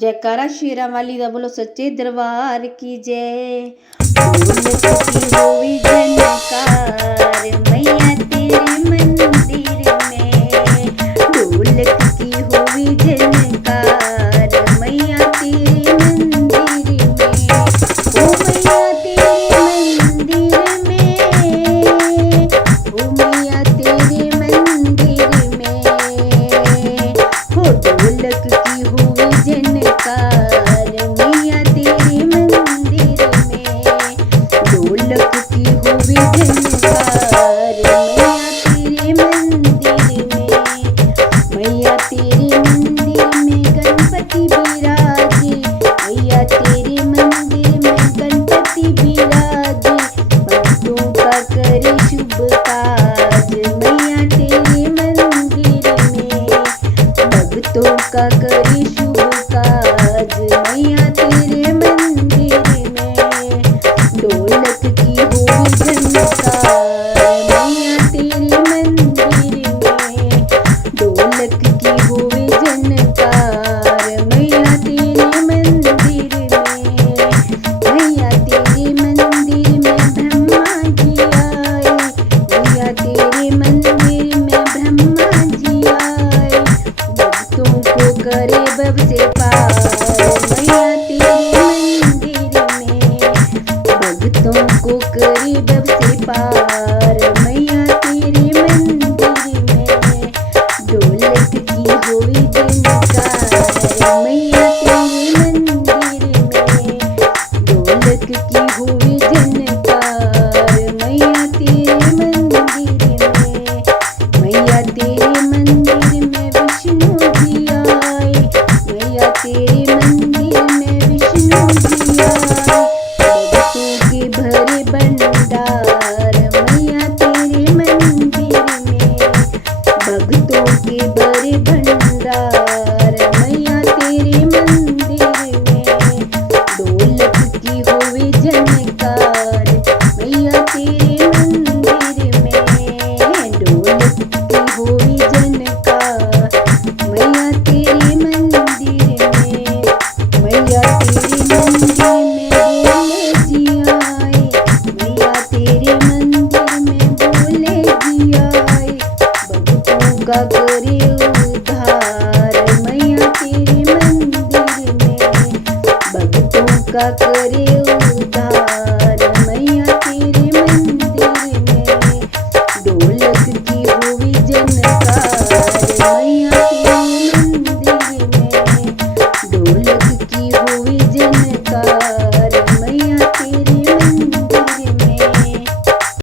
जयकारा शेरा वाली दा बोलो सच्चे दरबार की जय। ढोलक की हुई झनकार मैया तेरे मंदिर में, ढोलक की हुई झनकार मैया तेरे मंदिर में, ओ मैया तेरे मंदिर में, ओ मैया तेरे मंदिर में, हो ढोलक की हुई झनकार मैया तेरे मंदिर में, ढोलक की हुई झनकार मैया तेरे मंदिर में, मैया तेरे मंदिर में गणपति बिराजे, मैया तेरे मंदिर में गणपति बिराजे, भक्तों का करे शुभ काज मैया तेरे मंदिर में, भक्तों का करे शुभ काज मैया तेरे मंदिर में, ढोलक की हुई झनकार मैया तेरे मंदिर में, ढोलक की हुई झनकार मैया तेरे मंदिर में, मैया तेरे मंदिर में ब्रह्मा जी आए, मैया तेरे मंदिर में ब्रह्मा जी आए, भक्तों को करे भव से पार मैया तेरे मंदिर में, भक्तों को करे भव से पार मैया तेरे मंदिर में, ढोलक की हुई झनकार मैया तेरे मंदिर में, ढोलक की हुई झनकार मैया तेरे मंदिर में, मैया तेरे मंदिर में विष्णु जी आए, मैया तेरे मंदिर में विष्णु जी आए, भक्तों के भरे भंडार मैया तेरे मंदिर में, भक्तों के भरे भंडार मैया तेरे मंदिर में, ढोलक की हुई झनकार मैया तेरे मंदिर में, ढोलक की हुई झनकार मैया तेरे मंदिर में, मैया तेरे मंदिर में बोले जी आए, मैया तेरे मंदिर में बोले जी आए, भक्तों का करे उद्धार मैया तेरे मंदिर में, भक्तों का करे